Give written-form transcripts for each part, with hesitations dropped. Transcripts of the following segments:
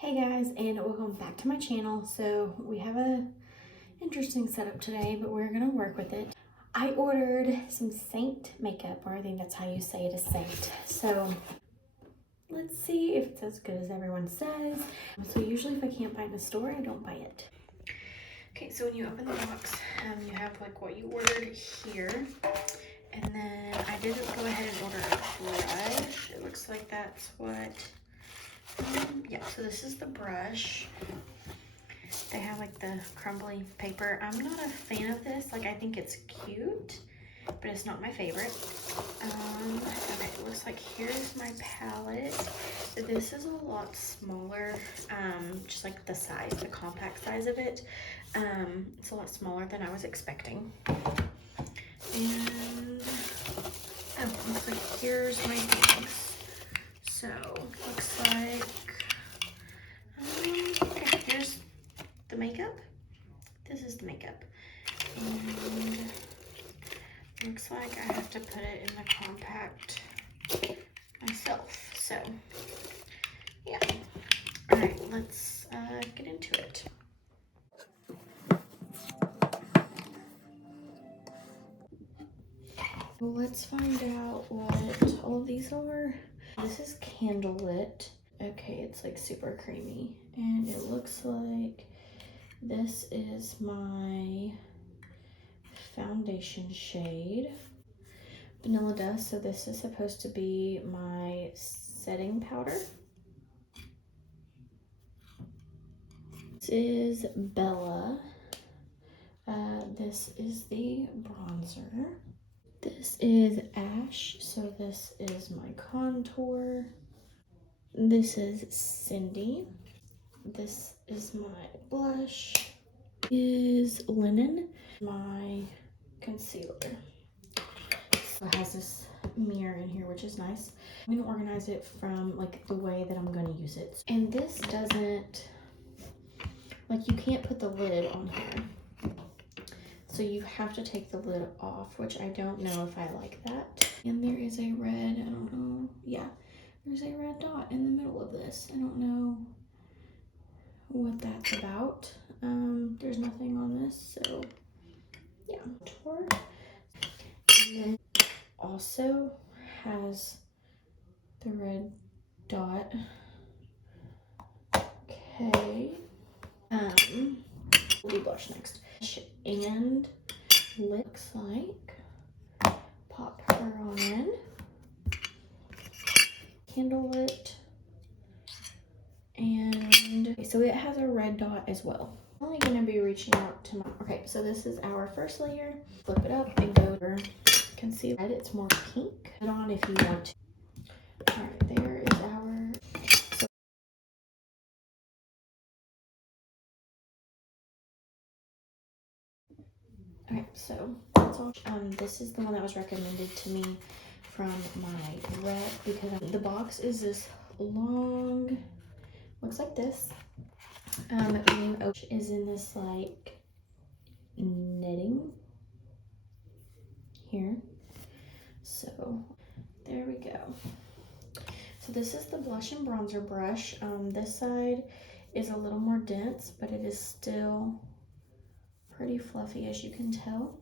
Hey guys, and welcome back to my channel. So we have a interesting setup today, but we're gonna work with it. I ordered some Sient makeup, or I think that's how you say it, is Sient. So let's see if it's as good as everyone says. So usually if I can't buy it in a store, I don't buy it. Okay, so when you open the box, you have like what you ordered here. And then I did go ahead and order a brush. It looks like that's what yeah, so this is the brush. They have like the crumbly paper. I'm not a fan of this. Like, I think it's cute, but it's not my favorite. Okay, it looks like here's my palette. This is a lot smaller, just like the size, the compact size of it. It's a lot smaller than I was expecting. And oh, looks like here's my things. So looks like okay, here's the makeup. This is the makeup. And looks like I have to put it in the compact myself. So yeah. All right, let's get into it. Well, let's find out what all of these are. This is Candlelit. Okay, it's like super creamy, and it looks like this is my foundation shade, Vanilla Dust. So this is supposed to be my setting powder. This is Bella. This is the bronzer. This is Ash, so this is my contour. This is Cindy. This is my blush. Is Linen, my concealer. So it has this mirror in here, which is nice. I'm gonna organize it from like the way that I'm gonna use it. And this doesn't, like, you can't put the lid on here. So you have to take the lid off, which I don't know if I like that. And there is a red, I don't know, yeah, there's a red dot in the middle of this. I don't know what that's about. There's nothing on this, so yeah. And then also has the red dot. Okay. We'll do blush next. And looks like pop her on in. Candlelit. And okay, so it has a red dot as well. I'm only gonna be reaching out to my, okay, so this is our first layer. Flip it up and go over concealer. It's more pink. Put on if you want to. All right, there is our, okay, so that's all. This is the one that was recommended to me from my rep, because the box is this long, looks like this. Is in this like knitting here. So there we go. So this is the blush and bronzer brush. This side is a little more dense, but it is still pretty fluffy, as you can tell.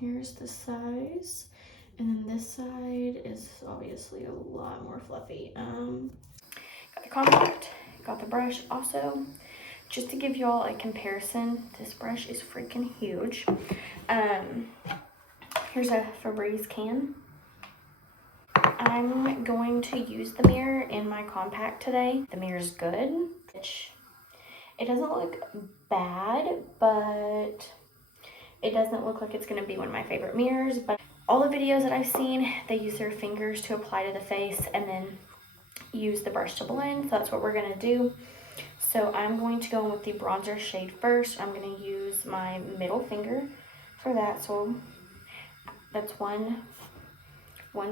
Here's the size, and then this side is obviously a lot more fluffy. Got the compact, got the brush. Also, just to give y'all a comparison, this brush is freaking huge. Here's a Febreze can. I'm going to use the mirror in my compact today. The mirror's good. It doesn't look bad, but it doesn't look like it's going to be one of my favorite mirrors. But all the videos that I've seen, they use their fingers to apply to the face and then use the brush to blend. So that's what we're going to do. So I'm going to go in with the bronzer shade first. I'm going to use my middle finger for that. So that's one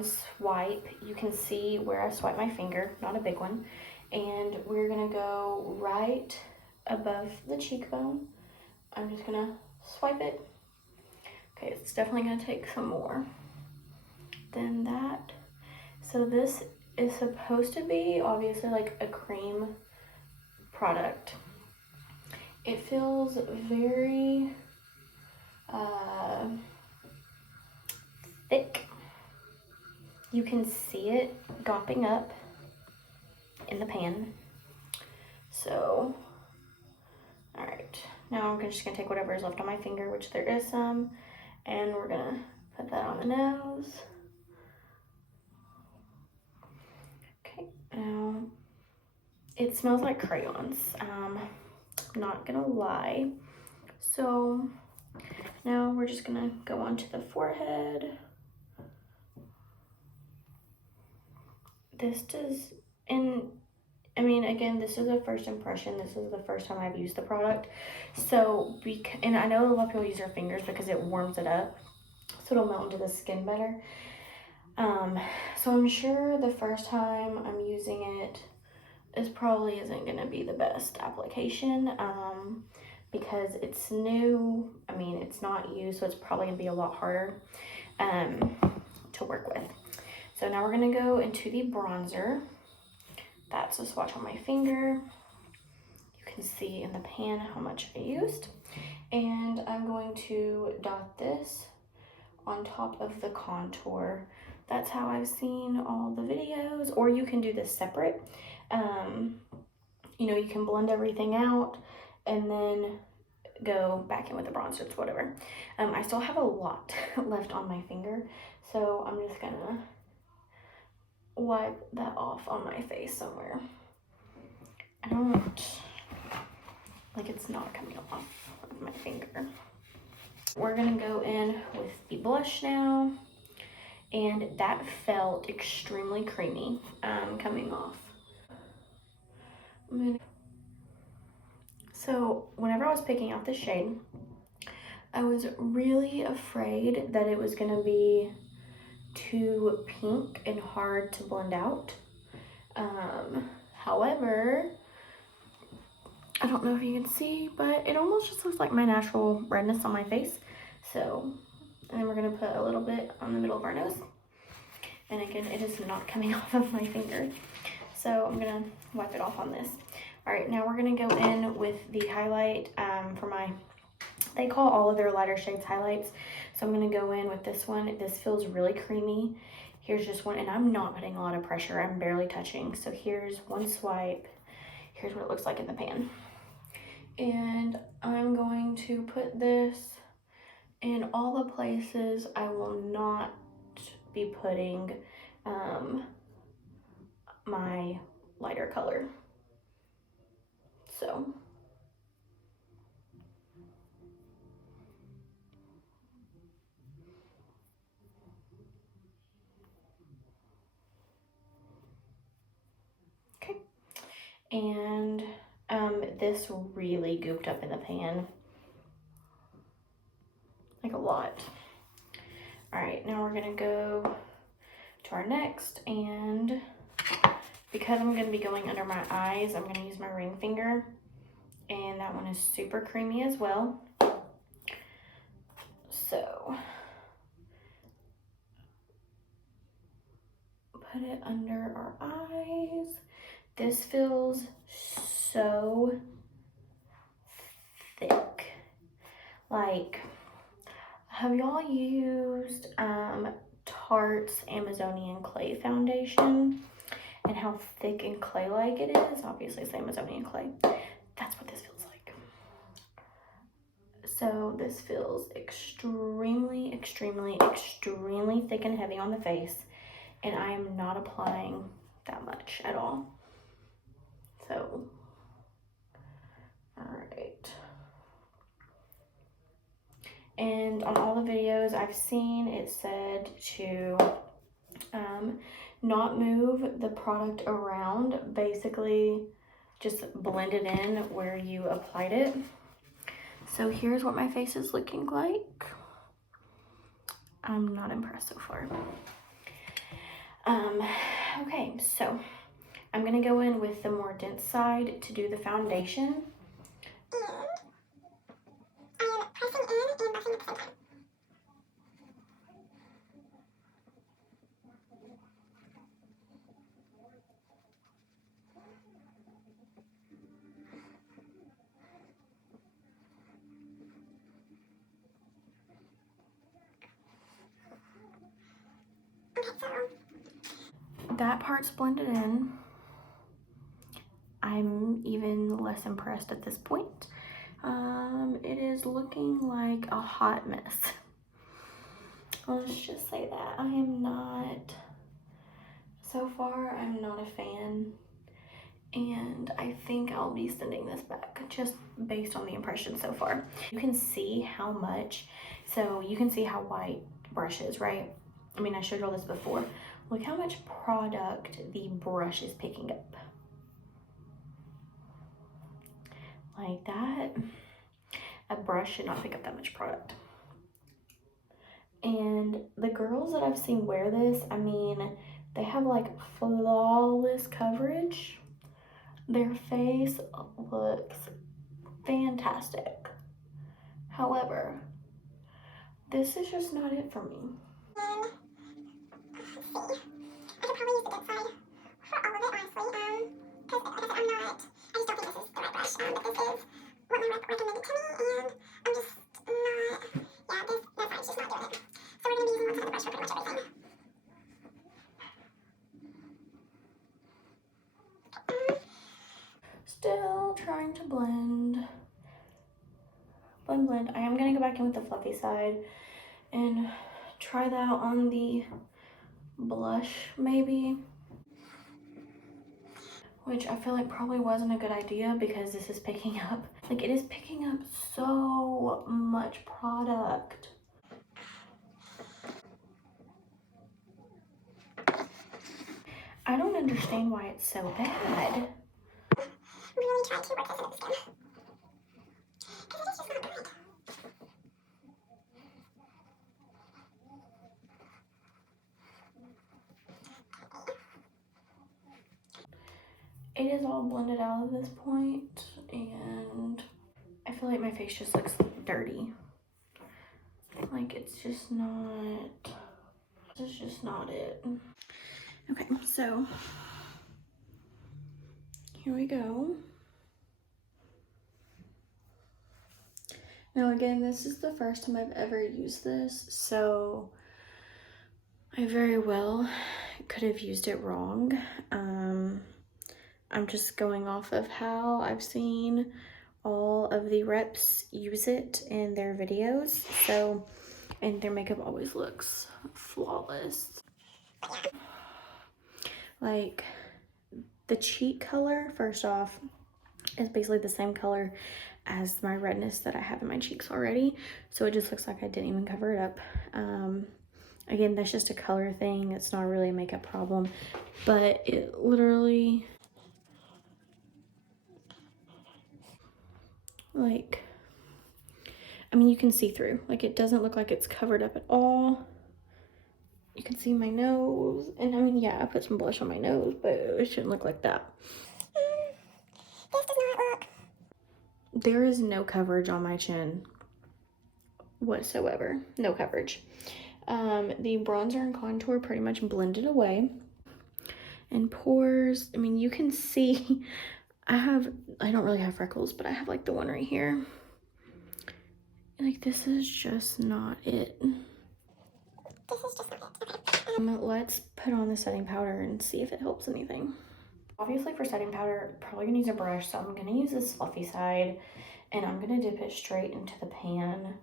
swipe. You can see where I swipe my finger, not a big one. And we're gonna go right above the cheekbone. I'm just gonna swipe it. Okay, it's definitely gonna take some more than that. So this is supposed to be obviously like a cream product. It feels very thick. You can see it gopping up in the pan. So, all right, now I'm just gonna take whatever is left on my finger, which there is some, and we're gonna put that on the nose. Okay, now it smells like crayons. Not gonna lie. So now we're just gonna go onto the forehead. This does, and I mean, again, this is a first impression. This is the first time I've used the product. So, and I know a lot of people use their fingers because it warms it up, so it'll melt into the skin better. So I'm sure the first time I'm using it, this probably isn't gonna be the best application, because it's new. I mean, it's not used, so it's probably gonna be a lot harder to work with. So now we're gonna go into the bronzer. That's a swatch on my finger. You can see in the pan how much I used. And I'm going to dot this on top of the contour. That's how I've seen all the videos, or you can do this separate. You know, you can blend everything out and then go back in with the bronzer. It's whatever. I still have a lot left on my finger, so I'm just gonna wipe that off on my face somewhere. I don't, like, it's not coming off of my finger. We're gonna go in with the blush now, and that felt extremely creamy coming off. So whenever I was picking out the shade, I was really afraid that it was gonna be too pink and hard to blend out. However, I don't know if you can see, but it almost just looks like my natural redness on my face. So, and then we're gonna put a little bit on the middle of our nose. And again, it is not coming off of my finger. So I'm gonna wipe it off on this. All right, now we're gonna go in with the highlight for my, they call all of their lighter shades highlights. So I'm gonna go in with this one. This feels really creamy. Here's just one, and I'm not putting a lot of pressure. I'm barely touching. So here's one swipe. Here's what it looks like in the pan. And I'm going to put this in all the places I will not be putting my lighter color. So okay, and this really gooped up in the pan, like a lot. All right, now we're gonna go to our next, and because I'm gonna be going under my eyes, I'm gonna use my ring finger, and that one is super creamy as well. So put it under our eyes. This feels so thick. Like, have y'all used Tarte's Amazonian Clay Foundation and how thick and clay-like it is? Obviously it's Amazonian clay. That's what this feels like. So this feels extremely, extremely, extremely thick and heavy on the face, and I am not applying that much at all. So, all right. And on all the videos I've seen, it said to not move the product around, basically just blend it in where you applied it. So here's what my face is looking like. I'm not impressed so far. Okay, so I'm gonna go in with the more dense side to do the foundation. that part's blended in. I'm even less impressed at this point. It is looking like a hot mess. Let's just say that. I am not, so far, I'm not a fan. And I think I'll be sending this back just based on the impression so far. You can see how much, so you can see how white brush is, right? I mean, I showed you all this before. Look how much product the brush is picking up. Like that. A brush should not pick up that much product. And the girls that I've seen wear this, I mean, they have like flawless coverage. Their face looks fantastic. However, this is just not it for me. Let's see. I could probably use the good side for all of it, honestly. Because like I said, I just don't think this is the right brush. But this is what my rep recommended to me, and I'm just not, yeah, that side's just not doing it. So we're going to be using one side of the brush for pretty much everything. Still trying to blend. I am going to go back in with the fluffy side and try that on the blush maybe. Which I feel like probably wasn't a good idea because this is picking up, like it is picking up so much product. I don't understand why it's so bad. Really try to work this into the skin. Because it is just not good. It is all blended out at this point, and I feel like my face just looks dirty. Like it's just not, this is just not it. Okay, so here we go. Now again, this is the first time I've ever used this, so I very well could have used it wrong. I'm just going off of how I've seen all of the reps use it in their videos. So, and their makeup always looks flawless. Like the cheek color, first off, is basically the same color as my redness that I have in my cheeks already. So it just looks like I didn't even cover it up. Again, that's just a color thing. It's not really a makeup problem, but it literally, like, I mean, you can see through. Like, it doesn't look like it's covered up at all. You can see my nose. And I mean, yeah, I put some blush on my nose, but it shouldn't look like that. This does not look. There is no coverage on my chin whatsoever. No coverage. The bronzer and contour pretty much blended away. And pores, I mean, you can see, I don't really have freckles, but I have like the one right here. Like, this is just not it. This is just not it. Okay. Let's put on the setting powder and see if it helps anything. Obviously for setting powder, probably gonna use a brush, so I'm gonna use this fluffy side and I'm gonna dip it straight into the pan.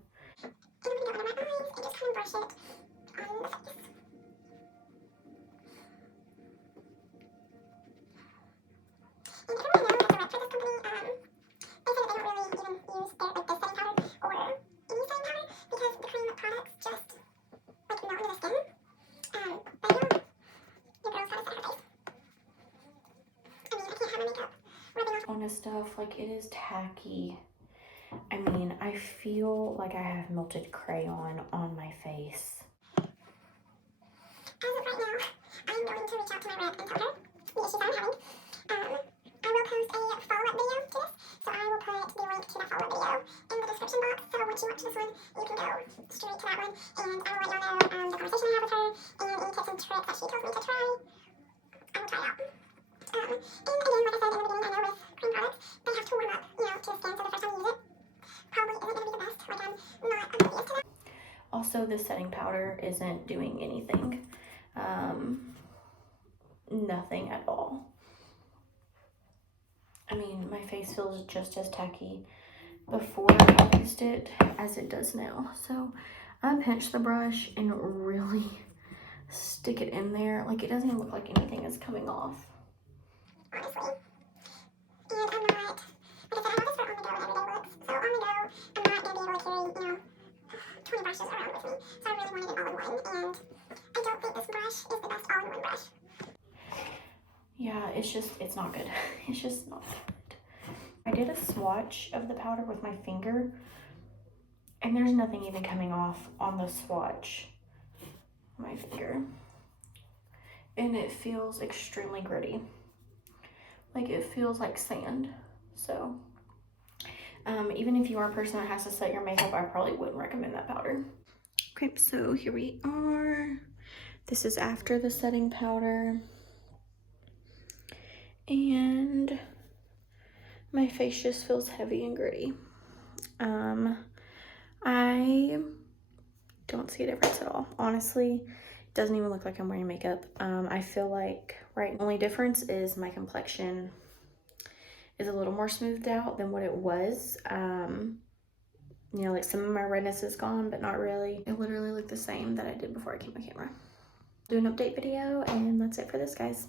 And I'm gonna go under my eyes and just kind of brush it on the face. And I don't really know what the rep for this company, they said that they don't really even use their, like, the setting powder or any setting powder because the cream products just, like, melt into the skin. But your girls have a set her face. I mean, I can't have my makeup rubbing off on this stuff, like, it is tacky. I mean, I feel like I have melted crayon on my face. As of right now, I'm going to reach out to my rep and tell her the issues I'm having. I will post a follow-up video to this, so I will put the link to the follow-up video in the description box. So once you watch this one, you can go straight to that one, and I will let y'all know the conversation I had with her and any tips and tricks that she told me to try. I will try it out. And again, like I said in the beginning, I know with cream products, they have to warm up, you know, to the skin, so the first time you use it probably isn't going to be the best. Like, I'm not oblivious to that. Also, this setting powder isn't doing anything. nothing at all. I mean, my face feels just as tacky before I used it as it does now. So I pinch the brush and really stick it in there. Like, it doesn't even look like anything is coming off. Honestly. And I'm not, like I said, I have this for on the go and everyday looks. So on the go, I'm not going to be able to carry, 20 brushes around with me. So I really wanted it all in one. And I don't think this brush is the best all-in-one brush. Yeah, it's not good. It's just not good. I did a swatch of the powder with my finger, and there's nothing even coming off on the swatch on my finger. And it feels extremely gritty. Like, it feels like sand. So, even if you are a person that has to set your makeup, I probably wouldn't recommend that powder. Okay, so here we are. This is after the setting powder. And my face just feels heavy and gritty. I don't see a difference at all. Honestly, it doesn't even look like I'm wearing makeup. I feel like, right, the only difference is my complexion is a little more smoothed out than what it was. Like some of my redness is gone, but not really. It literally looked the same that I did before I came on camera. Do an update video, and that's it for this, guys.